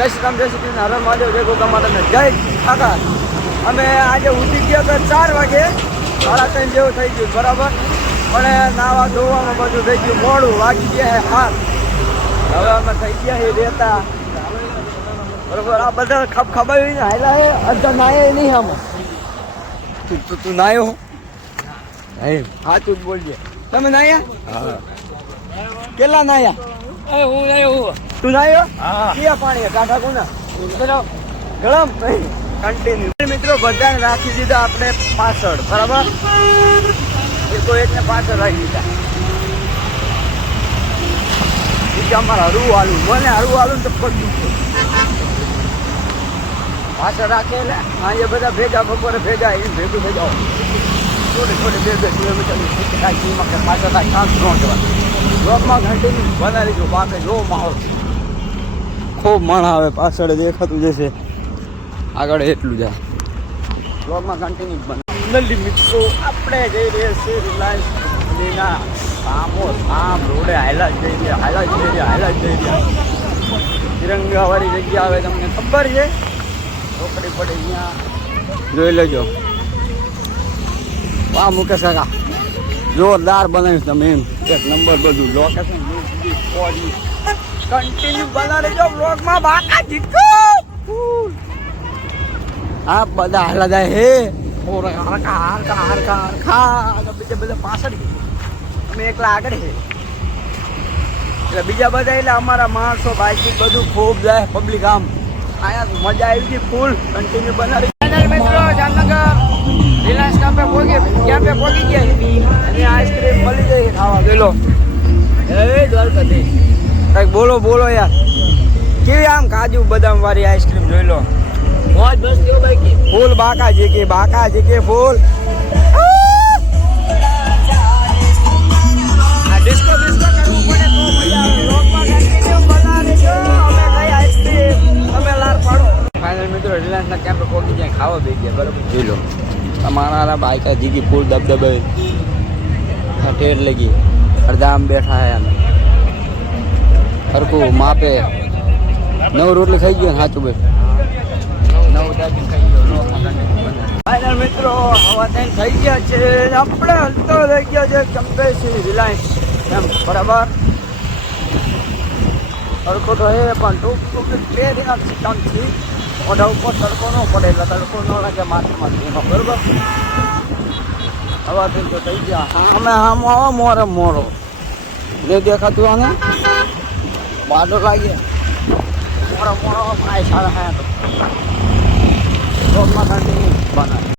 જય શ્રી રામ, જય શ્રી કૃષ્ણ, હર હર મહાદેવ, જય ગોગા માતાને જય કાકા. અમે આજે ઉઠી ગયા તો 4 વાગે, 3:30 જેવું થઈ ગયું બરાબર. પણ નાવા ધોવામાં બધું થઈ ગયું મોડું, વાગી ગયા હે 7. હવે અમે થઈ ગયા એ રહેતા બરોબર. આ બધા ખબર હાયલા હે અડધા નાયા નહીં આમાં. તું નાયો સાચું જ બોલજે. તમે નાયા? હા. કેટલા નાયા? હું નાયો. તું નાયો? હા. ક્યાં પાણી કાંઠા કોના ગરમ કન્ટિન્યુ. મિત્રો બધાને રાખી દીધા આપણે પાછળ બરાબર. કોઈ એકને પાછળ રાખી દીધા. અમારે હરવું હાલું, મને હરવું હાલું તો પગી પાછળ રાખે એટલે આજે બધા ભેગા બપોરે ભેગા એ ભેગું ભેગા થોડી 2 કિલોમીટર પાછળ થાય શાંત ન જવાનું. બ્લોકમાં કન્ટિન્યુ બનાવી દો. બાકી જો માહોલ ખૂબ મણ આવે પાછળ દેખાતું જશે, આગળ એટલું જાય. બ્લોકમાં કન્ટિન્યુ બનાવી મિત્રો. આપણે જઈ રહ્યા છીએ રિલાયન્સ કંપનીના કામો આમ રોડે હાયલા જ જઈ રહ્યા, હાયલા જ જઈ રહ્યા, હાયલા જ જઈ રહ્યા. તિરંગાવાળી જગ્યા આવે તમને ખબર છે. ચોકડી પડે અહીંયા જોઈ લેજો. વાહ મુકેશ કાકા, જોરદાર બનાવ્યું તમે એમ. 1 નંબર બધું લોકેશન કન્ટિન્યુ બનાવી જો બ્લોગમાં. બાકા જીતો હા બધા હાલા જાય હે. બીજા બધા પાછળ, અમે એકલા આગળ છે એટલે બીજા બધા એટલે અમારા માણસો બાઈક બધું ખૂબ જાય પબ્લિક. આમ આયા મજા આવી ગઈ ફૂલ. કન્ટિન્યુ બનાવી મિત્રો. જામનગર રિલાયન્સ ક્યાં પે પહોંચી ગયા અને આઈસ્ક્રીમ મળી જાય ખાવા ગયેલો. કંઈક બોલો યાર. કેવી આમ કાજુ બદામ વાળી આઈસ્ક્રીમ જોઈ લો. મોજ બસ કેવું ભાઈ ફૂલ બાકા જે કે ફૂલ. ડિસ્કો કરવું પડે તો મજા આવે. લોકમાં કન્ટિન્યુ બનાવી જો. અમે કઈ આઈસ્ક્રીમ તમે લાર પાડો. ફાઇનલ મિત્રો રિલાયન્સના કેમ્પે પહોંચી જાય, ખાવા બે ગયા બરાબર. જોઈ લો તમારા બાઈકા જીગી ફૂલ દબદબે ઠેર લગી. અડધા આમ બેઠા હે અમે હરકું માપે. 9 રોટલી ખાઈ ગયો સાચું ભાઈ. 9 દાબી ખાઈ ગયો. ફાઇનલ મિત્રો હવા ત્યાં થઈ ગયા છે. આપણે હલતો થઈ ગયા છે ચંપેશ્વરી રિલાયન્સ એમ બરાબર. તડકો તો હે પણ ટૂંક 2 દિન સિસ્ટમથી ઓઢા ઉપર તડકો ન પડે એટલે તડકો ન લાગે માથામાં બરોબર. હવાથી તો થઈ ગયા. અમે આમ આવો મોરો જે દેખાતું આને બાડો લાગે મોડો 5 સાડા 5 રોડમાં કાઢી બનાવે.